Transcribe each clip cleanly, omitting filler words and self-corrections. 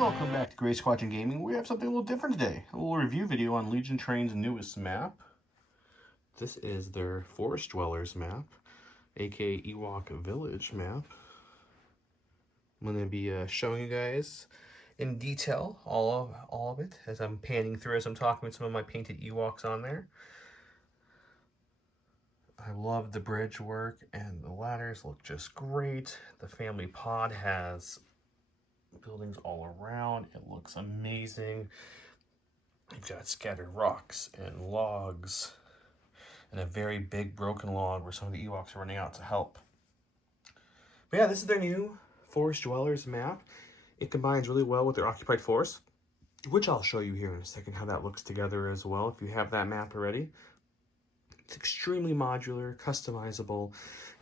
Welcome back to Gray Squadron Gaming. We have something a little different today. A little review video on LegionTerrain's newest map. This is their Forest Dwellers map, aka Ewok Village map. I'm going to be showing you guys in detail all of it as I'm panning through, as I'm talking with some of my painted Ewoks on there. I love the bridge work, and the ladders look just great. The family pod has buildings all around. It looks amazing. You've got scattered rocks and logs and a very big broken log where some of the Ewoks are running out to help. But yeah, this is their new Forest Dwellers map. It combines really well with their occupied forest, which I'll show you here in a second how that looks together as well if you have that map already. It's extremely modular, customizable.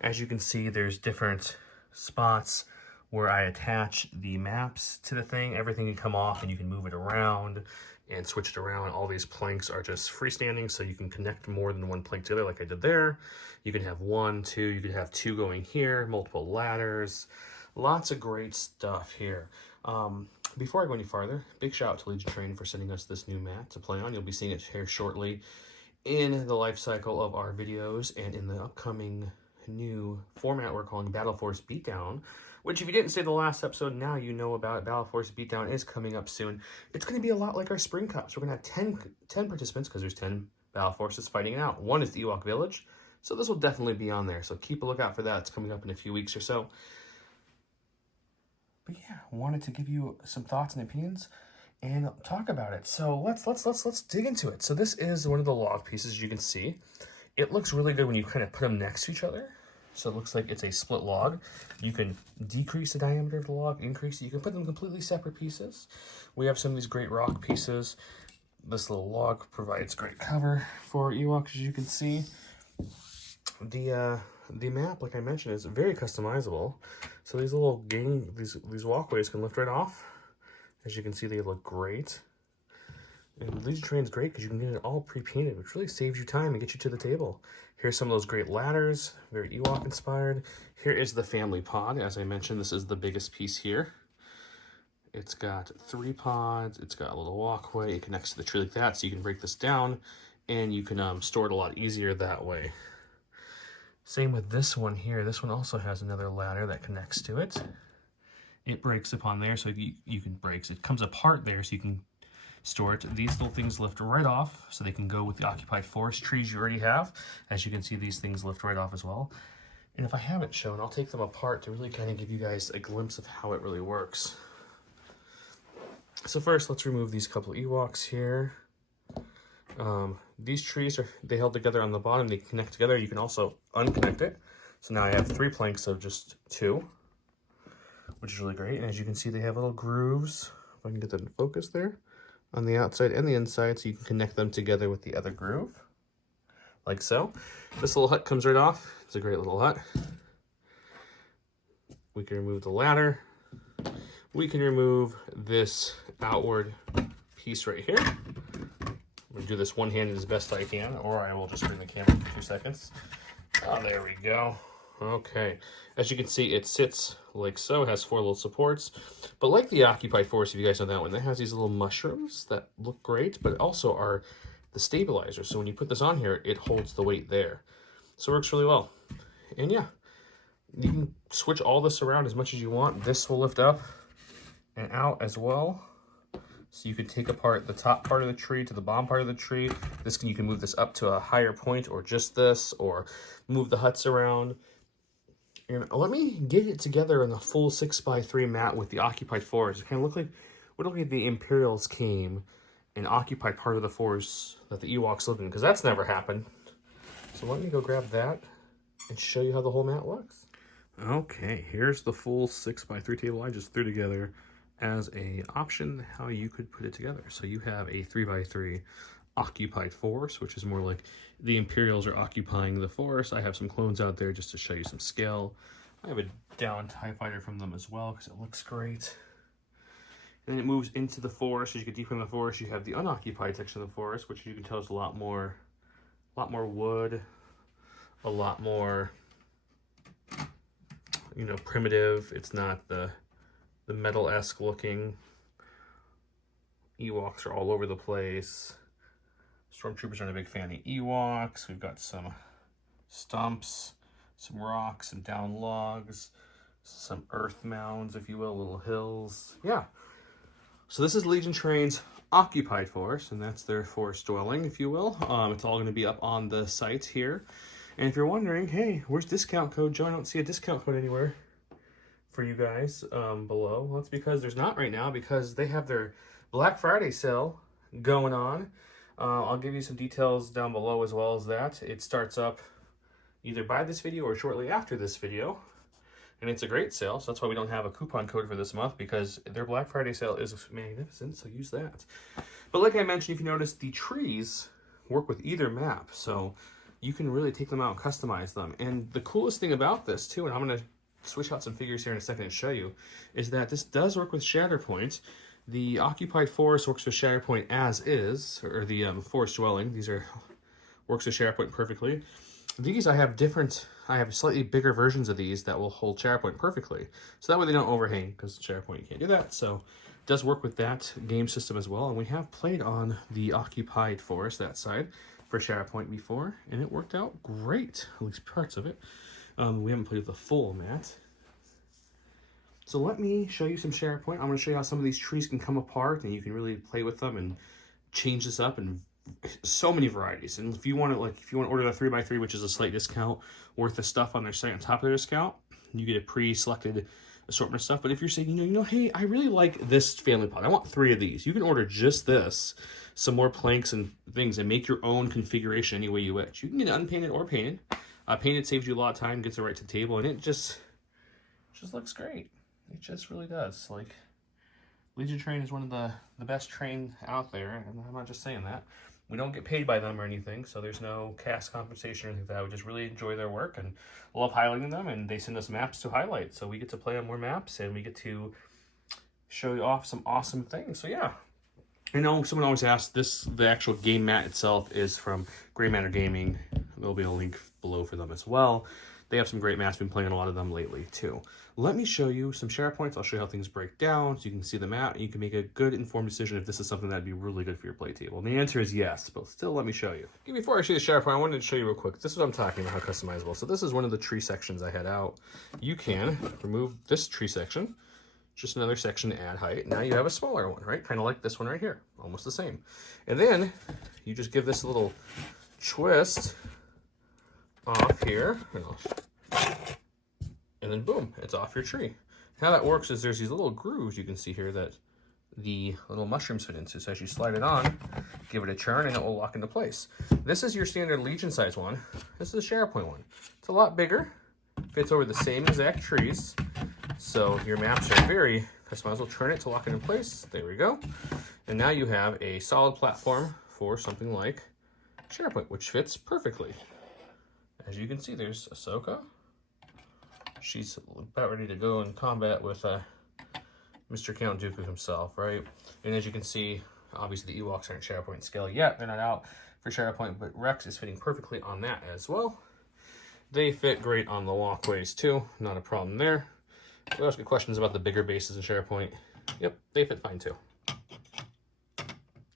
As you can see, there's different spots where I attach the maps to the thing. Everything can come off and you can move it around and switch it around. All these planks are just freestanding, so you can connect more than one plank together like I did there. You can have one, two, you can have two going here, multiple ladders. Lots of great stuff here. Before I go any farther, big shout out to LegionTerrain for sending us this new map to play on. You'll be seeing it here shortly in the life cycle of our videos and in the upcoming new format we're calling Battle Force Beatdown, which if you didn't see the last episode, now you know about it. Battle Force Beatdown is coming up soon. It's going to be a lot like our Spring Cups. We're going to have 10 participants because there's 10 Battle Forces fighting it out. One is the Ewok Village, so this will definitely be on there. So keep a lookout for that. It's coming up in a few weeks or so. But yeah, wanted to give you some thoughts and opinions and talk about it. So let's dig into it. So this is one of the log pieces you can see. It looks really good when you kind of put them next to each other. So it looks like it's a split log. You can decrease the diameter of the log, increase it. You can put them completely separate pieces. We have some of these great rock pieces. This little log provides great cover for Ewoks, as you can see. The map, like I mentioned, is very customizable. So these little these walkways can lift right off. As you can see, they look great. And LegionTerrain is great because you can get it all pre-painted, which really saves you time and gets you to the table. Here's some of those great ladders, very Ewok inspired. Here is the family pod. As I mentioned, this is the biggest piece here. It's got 3 pods. It's got a little walkway. It connects to the tree like that, so you can break this down and you can store it a lot easier that way. Same with this one here. This one also has another ladder that connects to it. It breaks upon there, so you can break. It comes apart there, so you can store it. These little things lift right off, so they can go with the occupied forest trees you already have. As you can see, these things lift right off as well. And if I haven't shown, I'll take them apart to really kind of give you guys a glimpse of how it really works. So first, let's remove these couple Ewoks here. These trees they held together on the bottom. They connect together. You can also unconnect it. So now I have 3 planks of just 2, which is really great. And as you can see, they have little grooves. If I can get that in focus there, on the outside and the inside, so you can connect them together with the other groove, like so. This little hut comes right off. It's a great little hut. We can remove the ladder. We can remove this outward piece right here. I'm going to do this one-handed as best I can, or I will just bring the camera for 2 seconds. Oh, there we go. Okay, as you can see, it sits like so. It has 4 little supports, but like the occupied forest, if you guys know that one, that has these little mushrooms that look great, but also are the stabilizer. So when you put this on here, it holds the weight there. So it works really well. And yeah, you can switch all this around as much as you want. This will lift up and out as well. So you could take apart the top part of the tree to the bottom part of the tree. You can move this up to a higher point, or just this, or move the huts around. And let me get it together in the full 6x3 mat with the occupied forest. It kind of would look like the Imperials came and occupied part of the forest that the Ewoks lived in, because that's never happened. So let me go grab that and show you how the whole mat looks. Okay, here's the full 6x3 table I just threw together as a option how you could put it together. So you have a 3x3 occupied forest, which is more like the Imperials are occupying the forest. I have some clones out there just to show you some scale. I have a down TIE fighter from them as well because it looks great. And then it moves into the forest. As you get deeper in the forest, you have the unoccupied section of the forest, which you can tell is a lot more wood, a lot more, primitive. It's not the metal-esque looking Ewoks are all over the place. Stormtroopers aren't a big fan of Ewoks. We've got some stumps, some rocks, some down logs, some earth mounds, if you will, little hills. Yeah. So this is LegionTerrain's occupied forest, and that's their forest dwelling, if you will. It's all going to be up on the site here. And if you're wondering, hey, where's discount code, Joe? I don't see a discount code anywhere for you guys below. Well, that's because there's not right now, because they have their Black Friday sale going on. I'll give you some details down below as well as that. It starts up either by this video or shortly after this video. And it's a great sale, so that's why we don't have a coupon code for this month, because their Black Friday sale is magnificent, so use that. But like I mentioned, if you notice, the trees work with either map, so you can really take them out and customize them. And the coolest thing about this, too, and I'm going to switch out some figures here in a second and show you, is that this does work with Shatterpoint. The occupied forest works with Shatterpoint as is, or the forest dwelling. Works with Shatterpoint perfectly. These I have slightly bigger versions of these that will hold Shatterpoint perfectly. So that way they don't overhang, because Shatterpoint you can't do that. So it does work with that game system as well. And we have played on the occupied forest, that side, for Shatterpoint before, and it worked out great, at least parts of it. We haven't played with the full mat. So let me show you some Shatterpoint. I'm going to show you how some of these trees can come apart, and you can really play with them and change this up, and so many varieties. And if you want to order the 3x3, which is a slight discount worth of stuff on their site on top of their discount, you get a pre-selected assortment of stuff. But if you're saying, hey, I really like this family pot, I want 3 of these, you can order just this, some more planks and things, and make your own configuration any way you wish. You can get it unpainted or painted. Painted saves you a lot of time, gets it right to the table, and it just looks great. It just really does. Like, LegionTerrain is one of the best train out there, and I'm not just saying that. We don't get paid by them or anything, so there's no cash compensation or anything like that. We just really enjoy their work and love highlighting them, and they send us maps to highlight. So we get to play on more maps, and we get to show you off some awesome things. So yeah. I know someone always asks, the actual game mat itself is from Gray Matter Gaming. There'll be a link below for them as well. They have some great mats, been playing a lot of them lately too. Let me show you some Shatterpoints. I'll show you how things break down so you can see the map and you can make a good informed decision if this is something that'd be really good for your play table. And the answer is yes, but still let me show you. Before I show you the Shatterpoint, I wanted to show you real quick. This is what I'm talking about, how customizable. So this is one of the tree sections I had out. You can remove this tree section, just another section to add height. Now you have a smaller one, right? Kind of like this one right here, almost the same. And then you just give this a little twist off here, and then boom, it's off your tree. How that works is there's these little grooves you can see here that the little mushrooms fit into. So as you slide it on, give it a turn, and it will lock into place. This is your standard Legion size one. This is a Shatterpoint one. It's a lot bigger, fits over the same exact trees. So your maps are very customizable. Turn it to lock it in place. There we go. And now you have a solid platform for something like Shatterpoint, which fits perfectly. As you can see, there's Ahsoka. She's about ready to go in combat with Mr. Count Dooku himself, right? And as you can see, obviously the Ewoks aren't Shatterpoint scale yet. They're not out for Shatterpoint, but Rex is fitting perfectly on that as well. They fit great on the walkways too. Not a problem there. We also get questions about the bigger bases in Shatterpoint. Yep, they fit fine too.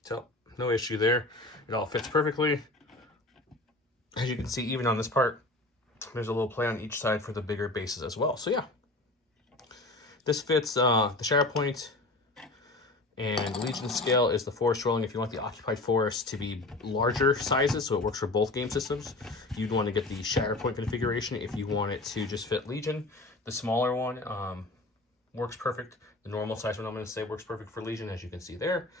So, no issue there. It all fits perfectly. As you can see, even on this part, there's a little play on each side for the bigger bases as well. So yeah, this fits the Shatterpoint, and Legion scale is the forest dwelling. If you want the occupied forest to be larger sizes, so it works for both game systems, you'd want to get the Shatterpoint configuration. If you want it to just fit Legion, the smaller one works perfect. The normal size one, I'm going to say, works perfect for Legion, as you can see there.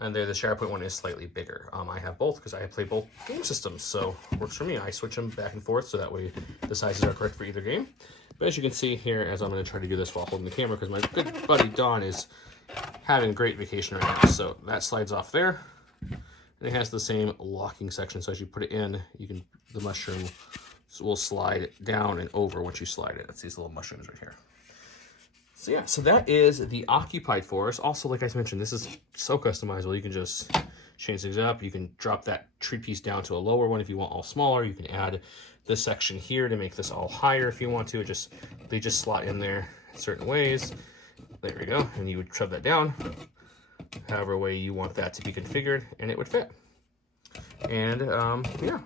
And there, the Shatterpoint one is slightly bigger. I have both because I play both game systems, so it works for me. I switch them back and forth so that way the sizes are correct for either game. But as you can see here, as I'm going to try to do this while holding the camera, because my good buddy Don is having a great vacation right now. So that slides off there, and it has the same locking section. So as you put it in, the mushroom will slide down and over once you slide it. That's these little mushrooms right here. So yeah, so that is the occupied forest. Also, like I mentioned, this is so customizable. You can just change things up. You can drop that tree piece down to a lower one if you want all smaller. You can add this section here to make this all higher if you want to. They just slot in there in certain ways. There we go. And you would shove that down, however way you want that to be configured, and it would fit. And yeah,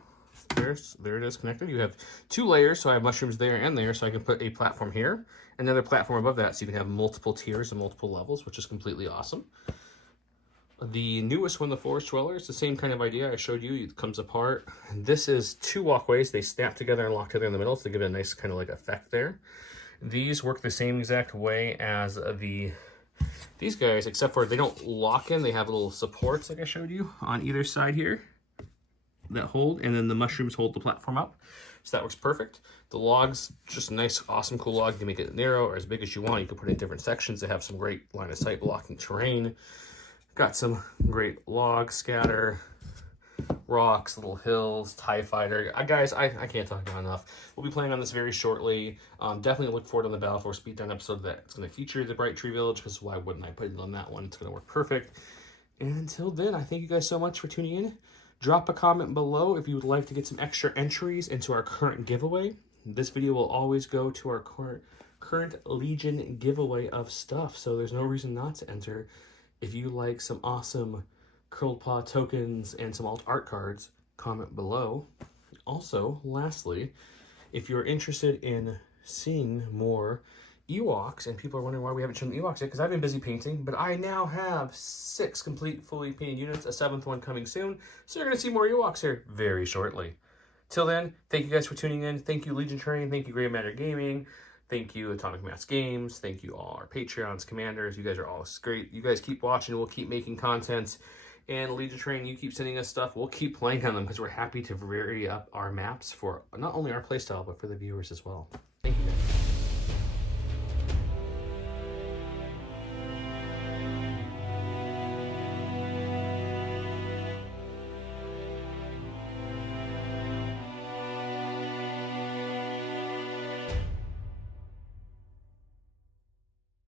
there it is connected. You have 2 layers, so I have mushrooms there and there, so I can put a platform here, another platform above that, so you can have multiple tiers and multiple levels, which is completely awesome. The newest one, the Forest Dweller, is the same kind of idea I showed you. It comes apart. This is 2 walkways. They snap together and lock together in the middle, so they give it a nice kind of like effect there. These work the same exact way as these guys, except for they don't lock in. They have little supports, like I showed you, on either side here that hold, and then the mushrooms hold the platform up. So that works perfect. The logs, just a nice, awesome, cool log. You can make it narrow or as big as you want. You can put it in different sections that have some great line of sight blocking terrain. Got some great log scatter, rocks, little hills, TIE fighter. Guys, I can't talk about enough. We'll be playing on this very shortly. Definitely look forward on the Battle Force Beatdown episode that's going to feature the Bright Tree Village, because why wouldn't I put it on that one? It's going to work perfect. And until then, I thank you guys so much for tuning in. Drop a comment below if you would like to get some extra entries into our current giveaway. This video will always go to our current Legion giveaway of stuff, so there's no reason not to enter. If you like some awesome Curled Paw tokens and some alt art cards, comment below. Also, lastly, if you're interested in seeing more Ewoks, and people are wondering why we haven't shown the Ewoks yet, because I've been busy painting, but I now have 6 complete, fully painted units, a 7th one coming soon, so you're going to see more Ewoks here very shortly. Till then, thank you guys for tuning in. Thank you, LegionTerrain. Thank you, Grey Matter Gaming. Thank you, Atomic Mass Games. Thank you, all our Patreons, Commanders. You guys are all great. You guys keep watching. We'll keep making content. And LegionTerrain, you keep sending us stuff. We'll keep playing on them, because we're happy to vary up our maps for not only our playstyle, but for the viewers as well. Thank you, guys.